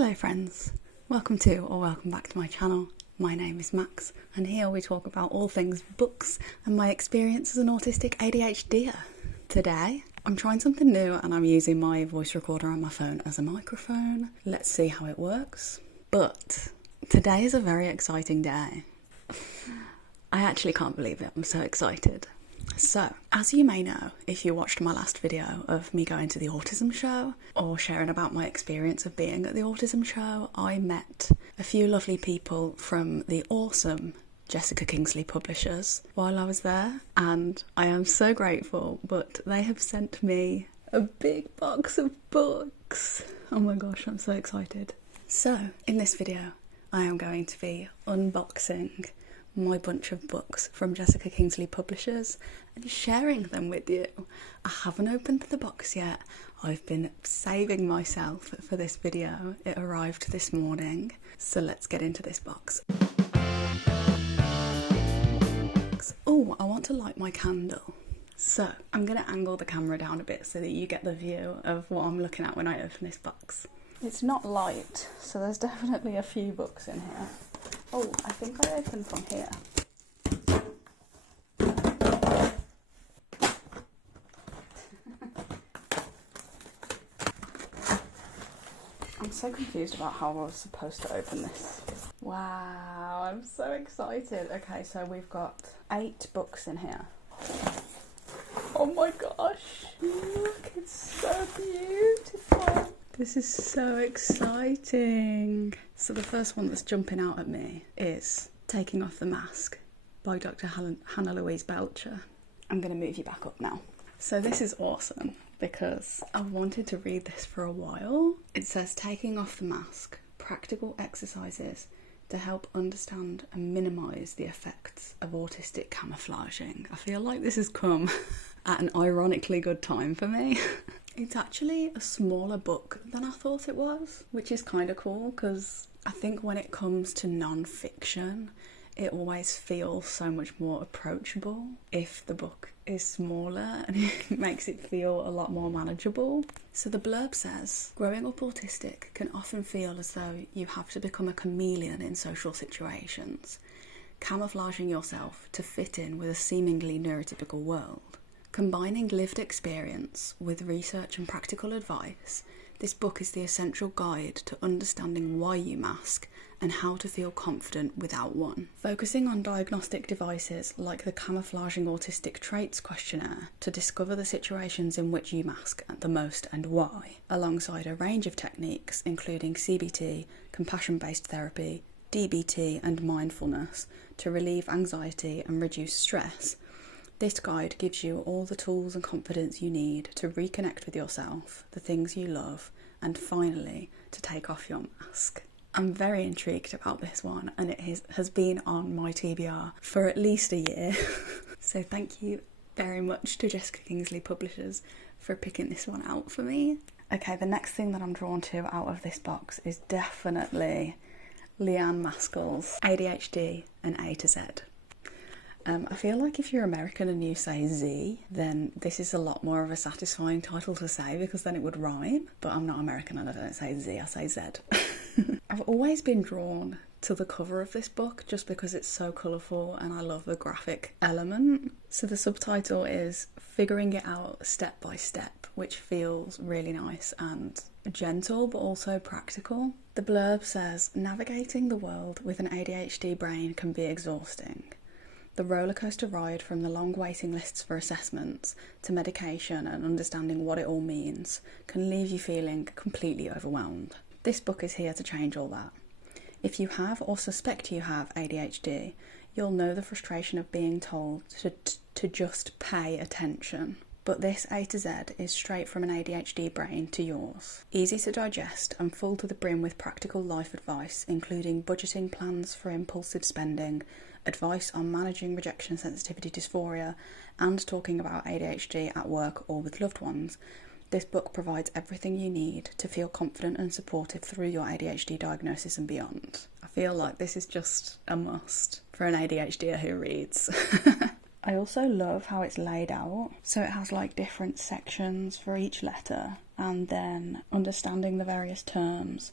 Hello friends, welcome to or welcome back to my channel. My name is Max and here we talk about all things books and my experience as an autistic ADHDer. Today I'm trying something new and I'm using my voice recorder on my phone as a microphone. Let's see how it works. But today is a very exciting day. I actually can't believe it, I'm so excited. So, as you may know, if you watched my last video of me going to the Autism show or sharing about my experience of being at the Autism show, I met a few lovely people from the awesome Jessica Kingsley publishers while I was there, and I am so grateful, but they have sent me a big box of books. Oh my gosh, I'm so excited. So, in this video, I am going to be unboxing my bunch of books from Jessica Kingsley Publishers and sharing them with you. I haven't opened the box yet. I've been saving myself for this video. It arrived this morning. So let's get into this box. Oh, I want to light my candle. So I'm going to angle the camera down a bit so that you get the view of what I'm looking at when I open this box. It's not light, so there's definitely a few books in here. Oh, I think I opened from here. I'm so confused about how I was supposed to open this. Wow, I'm so excited. Okay, so we've got 8 books in here. Oh my gosh, look, it's so beautiful. This is so exciting. So the first one that's jumping out at me is Taking Off the Mask by Dr. Hannah Louise Belcher. I'm going to move you back up now. So this is awesome because I've wanted to read this for a while. It says Taking Off the Mask, Practical Exercises to Help Understand and Minimise the Effects of Autistic Camouflaging. I feel like this has come at an ironically good time for me. It's actually a smaller book than I thought it was, which is kind of cool because I think when it comes to non-fiction, it always feels so much more approachable if the book is smaller and it makes it feel a lot more manageable. So the blurb says, growing up autistic can often feel as though you have to become a chameleon in social situations, camouflaging yourself to fit in with a seemingly neurotypical world. Combining lived experience with research and practical advice, this book is the essential guide to understanding why you mask and how to feel confident without one. Focusing on diagnostic devices like the Camouflaging Autistic Traits questionnaire to discover the situations in which you mask the most and why, alongside a range of techniques including CBT, compassion-based therapy, DBT and mindfulness to relieve anxiety and reduce stress. This guide gives you all the tools and confidence you need to reconnect with yourself, the things you love, and finally, to take off your mask. I'm very intrigued about this one and it has been on my TBR for at least a year. So thank you very much to Jessica Kingsley Publishers for picking this one out for me. Okay, the next thing that I'm drawn to out of this box is definitely Leanne Maskell's ADHD and A to Z. I feel like if you're American and you say Z, then this is a lot more of a satisfying title to say because then it would rhyme. But I'm not American and I don't say Z, I say Z. I've always been drawn to the cover of this book just because it's so colourful and I love the graphic element. So the subtitle is Figuring It Out Step by Step, which feels really nice and gentle but also practical. The blurb says, navigating the world with an ADHD brain can be exhausting. The rollercoaster ride from the long waiting lists for assessments to medication and understanding what it all means can leave you feeling completely overwhelmed. This book is here to change all that. If you have or suspect you have ADHD, you'll know the frustration of being told to just pay attention. But this A to Z is straight from an ADHD brain to yours. Easy to digest and full to the brim with practical life advice, including budgeting plans for impulsive spending, advice on managing rejection sensitivity dysphoria, and talking about ADHD at work or with loved ones. This book provides everything you need to feel confident and supportive through your ADHD diagnosis and beyond. I feel like this is just a must for an ADHDer who reads. I also love how it's laid out. So it has like different sections for each letter and then understanding the various terms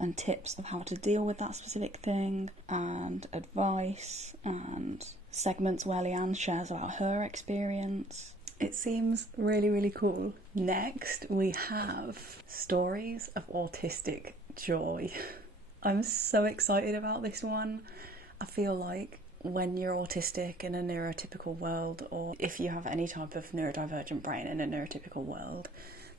and tips of how to deal with that specific thing, and advice, and segments where Leanne shares about her experience. It seems really, really cool. Next, we have Stories of Autistic Joy. I'm so excited about this one. I feel like when you're autistic in a neurotypical world, or if you have any type of neurodivergent brain in a neurotypical world,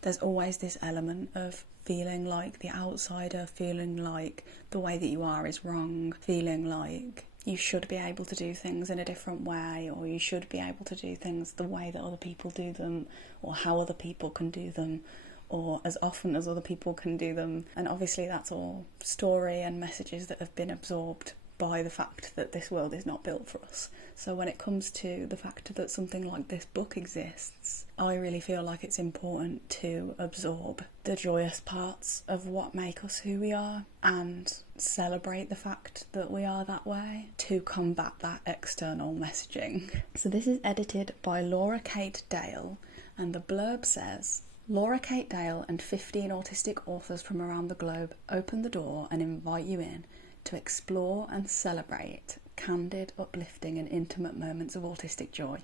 there's always this element of feeling like the outsider, feeling like the way that you are is wrong, feeling like you should be able to do things in a different way, or you should be able to do things the way that other people do them, or how other people can do them, or as often as other people can do them. And obviously that's all story and messages that have been absorbed by the fact that this world is not built for us. So when it comes to the fact that something like this book exists, I really feel like it's important to absorb the joyous parts of what make us who we are and celebrate the fact that we are that way to combat that external messaging. So this is edited by Laura Kate Dale, and the blurb says, Laura Kate Dale and 15 autistic authors from around the globe open the door and invite you in to explore and celebrate candid, uplifting and intimate moments of autistic joy.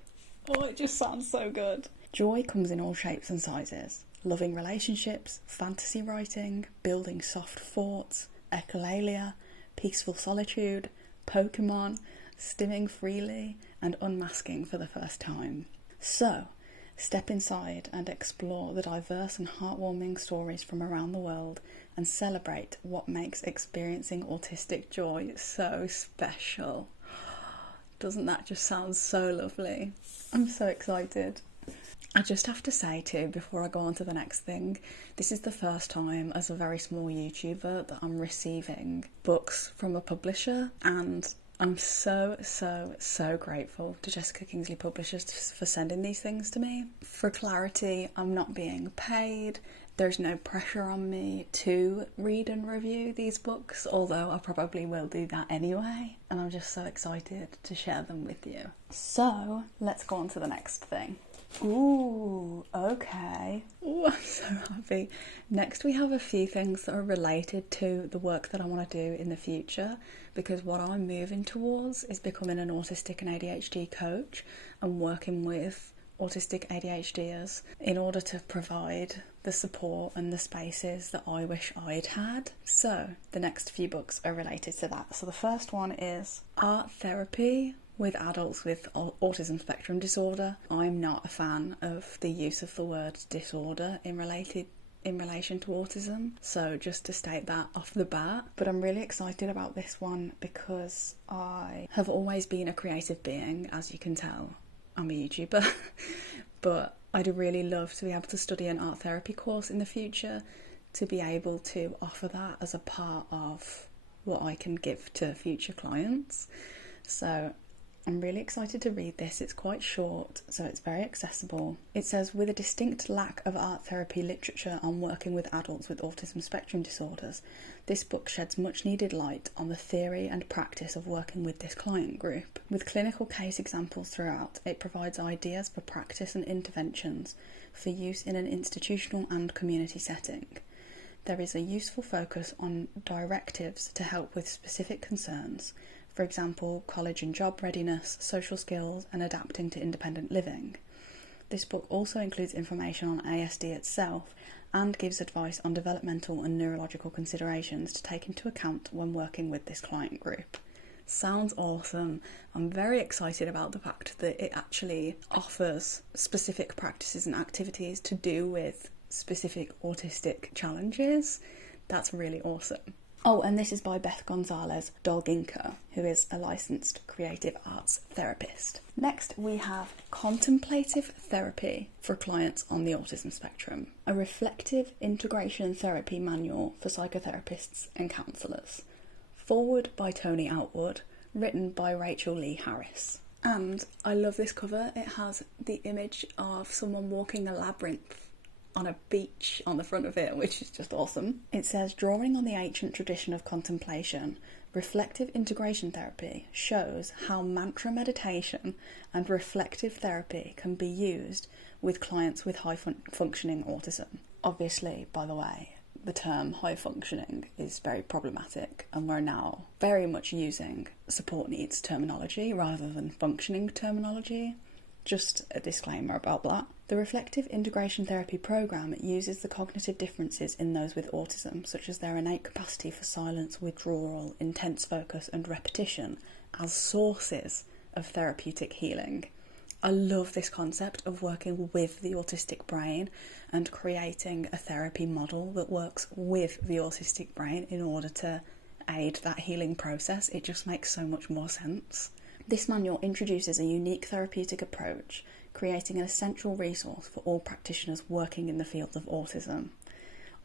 Oh, it just sounds so good. Joy comes in all shapes and sizes. Loving relationships, fantasy writing, building soft forts, echolalia, peaceful solitude, Pokemon, stimming freely and unmasking for the first time. So, step inside and explore the diverse and heartwarming stories from around the world and celebrate what makes experiencing autistic joy so special. Doesn't that just sound so lovely? I'm so excited. I just have to say too, before I go on to the next thing, this is the first time as a very small YouTuber that I'm receiving books from a publisher, and I'm so grateful to Jessica Kingsley Publishers for sending these things to me. For clarity, I'm not being paid. There's no pressure on me to read and review these books, although I probably will do that anyway. And I'm just so excited to share them with you. So let's go on to the next thing. Ooh, okay. Ooh, I'm so happy. Next we have a few things that are related to the work that I want to do in the future, because what I'm moving towards is becoming an autistic and ADHD coach and working with autistic ADHDers in order to provide the support and the spaces that I wish I'd had. So the next few books are related to that. So the first one is Art Therapy with Adults with Autism Spectrum Disorder. I'm not a fan of the use of the word disorder in relation to autism, so just to state that off the bat. But I'm really excited about this one because I have always been a creative being, as you can tell. I'm a YouTuber, but I'd really love to be able to study an art therapy course in the future, to be able to offer that as a part of what I can give to future clients. So I'm really excited to read this. It's quite short, so it's very accessible. It says, with a distinct lack of art therapy literature on working with adults with autism spectrum disorders, this book sheds much needed light on the theory and practice of working with this client group. With clinical case examples throughout, it provides ideas for practice and interventions for use in an institutional and community setting. There is a useful focus on directives to help with specific concerns, for example, college and job readiness, social skills, and adapting to independent living. This book also includes information on ASD itself and gives advice on developmental and neurological considerations to take into account when working with this client group. Sounds awesome. I'm very excited about the fact that it actually offers specific practices and activities to do with specific autistic challenges. That's really awesome. Oh, and this is by Beth Gonzalez Dolginka, who is a licensed creative arts therapist. Next, we have Contemplative Therapy for Clients on the Autism Spectrum, a reflective integration therapy manual for psychotherapists and counsellors. Forward by Tony Outwood, written by Rachel Lee Harris. And I love this cover. It has the image of someone walking a labyrinth on a beach on the front of it, which is just awesome. It says, drawing on the ancient tradition of contemplation, reflective integration therapy shows how mantra meditation and reflective therapy can be used with clients with high functioning autism. Obviously, by the way, the term high functioning is very problematic, and we're now very much using support needs terminology rather than functioning terminology. Just a disclaimer about that. The Reflective Integration Therapy Programme uses the cognitive differences in those with autism, such as their innate capacity for silence, withdrawal, intense focus and repetition, as sources of therapeutic healing. I love this concept of working with the autistic brain and creating a therapy model that works with the autistic brain in order to aid that healing process. It just makes so much more sense. This manual introduces a unique therapeutic approach, creating an essential resource for all practitioners working in the field of autism.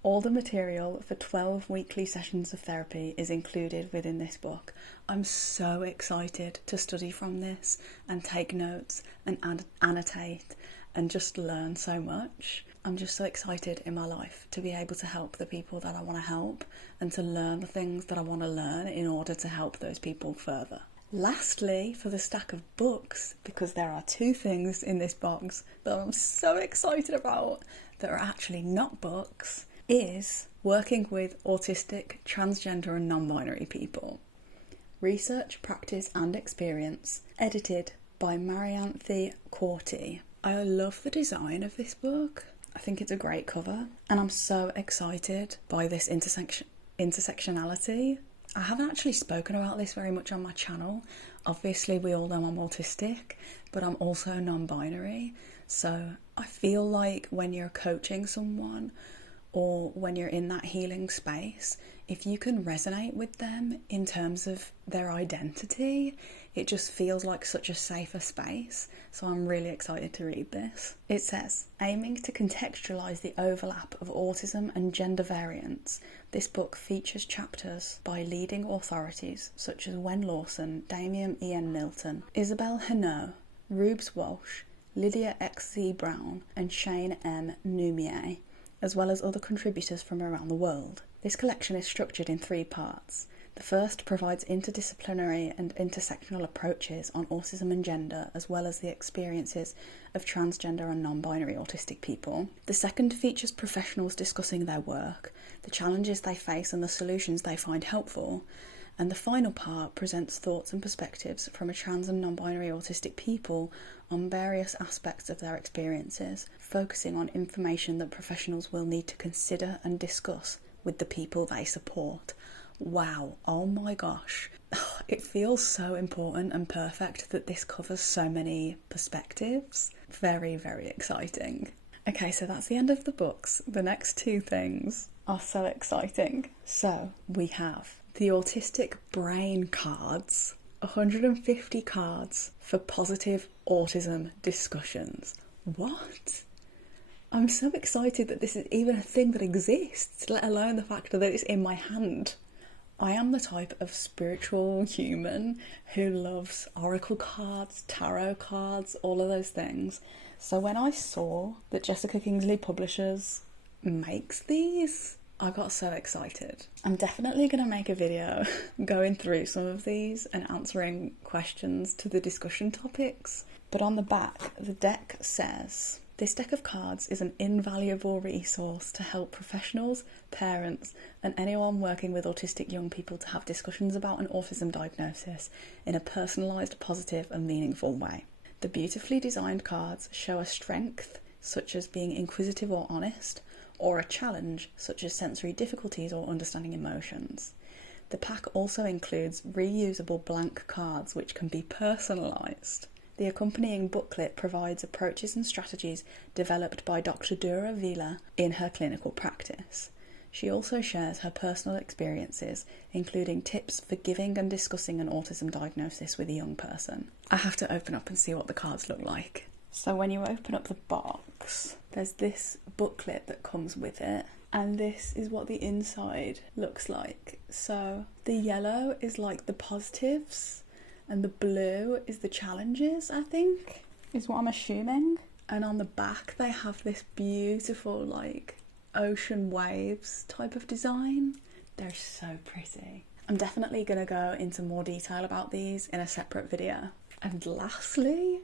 All the material for 12 weekly sessions of therapy is included within this book. I'm so excited to study from this and take notes and annotate and just learn so much. I'm just so excited in my life to be able to help the people that I want to help and to learn the things that I want to learn in order to help those people further. Lastly, for the stack of books, because there are 2 things in this box that I'm so excited about that are actually not books, is working with autistic, transgender and non-binary people. Research, Practice and Experience, edited by Marianthe Corti. I love the design of this book. I think it's a great cover and I'm so excited by this intersectionality. I haven't actually spoken about this very much on my channel. Obviously we all know I'm autistic, but I'm also non-binary. So I feel like when you're coaching someone or when you're in that healing space, if you can resonate with them in terms of their identity, it just feels like such a safer space. So I'm really excited to read this. It says, aiming to contextualise the overlap of autism and gender variance, this book features chapters by leading authorities such as Wen Lawson, Damien Ian Milton, Isabel Henault, Rubes Walsh, Lydia X.Z. Brown and Shane M. Numier, as well as other contributors from around the world. This collection is structured in 3 parts. The first provides interdisciplinary and intersectional approaches on autism and gender, as well as the experiences of transgender and non-binary autistic people. The second features professionals discussing their work, the challenges they face and the solutions they find helpful. And the final part presents thoughts and perspectives from a trans and non-binary autistic people on various aspects of their experiences, focusing on information that professionals will need to consider and discuss with the people they support. Wow, oh my gosh. It feels so important and perfect that this covers so many perspectives. Very, very exciting. Okay, so that's the end of the books. The next 2 things are so exciting. So we have the Autistic Brain Cards, 150 cards for positive autism discussions. What? I'm so excited that this is even a thing that exists, let alone the fact that it's in my hand. I am the type of spiritual human who loves oracle cards, tarot cards, all of those things. So when I saw that Jessica Kingsley Publishers makes these, I got so excited. I'm definitely going to make a video going through some of these and answering questions to the discussion topics. But on the back, the deck says, this deck of cards is an invaluable resource to help professionals, parents, and anyone working with autistic young people to have discussions about an autism diagnosis in a personalised, positive, and meaningful way. The beautifully designed cards show a strength, such as being inquisitive or honest, or a challenge, such as sensory difficulties or understanding emotions. The pack also includes reusable blank cards which can be personalised. The accompanying booklet provides approaches and strategies developed by Dr. Dura Vila in her clinical practice. She also shares her personal experiences, including tips for giving and discussing an autism diagnosis with a young person. I have to open up and see what the cards look like. So when you open up the box, there's this booklet that comes with it, and this is what the inside looks like. So the yellow is like the positives, and the blue is the challenges, I think, is what I'm assuming. And on the back they have this beautiful like ocean waves type of design. They're so pretty. I'm definitely going to go into more detail about these in a separate video. And lastly,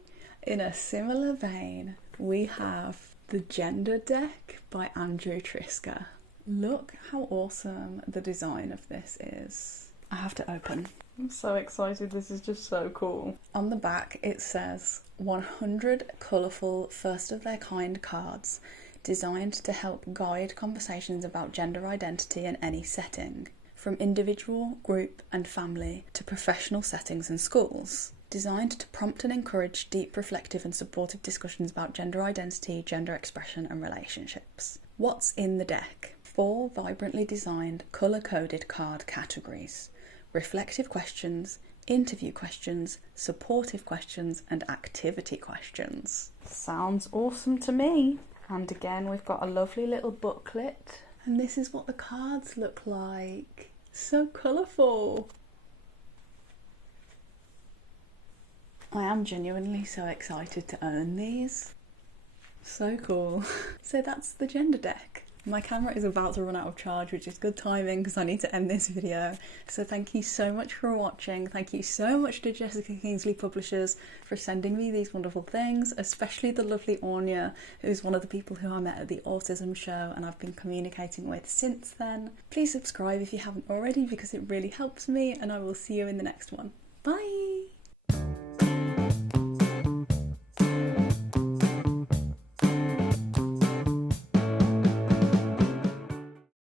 in a similar vein, we have the Gender Deck by Andrew Triska. Look how awesome the design of this is. I have to open. I'm so excited, this is just so cool. On the back it says 100 colourful first of their kind cards designed to help guide conversations about gender identity in any setting, from individual, group and family to professional settings and schools. Designed to prompt and encourage deep, reflective and supportive discussions about gender identity, gender expression and relationships. What's in the deck? 4 vibrantly designed, colour-coded card categories. Reflective questions, interview questions, supportive questions and activity questions. Sounds awesome to me. And again, we've got a lovely little booklet. And this is what the cards look like. So colourful. I am genuinely so excited to own these. So cool. So that's the gender deck. My camera is about to run out of charge, which is good timing because I need to end this video. So thank you so much for watching. Thank you so much to Jessica Kingsley Publishers for sending me these wonderful things, especially the lovely Anya, who's one of the people who I met at the Autism show and I've been communicating with since then. Please subscribe if you haven't already because it really helps me, and I will see you in the next one. Bye!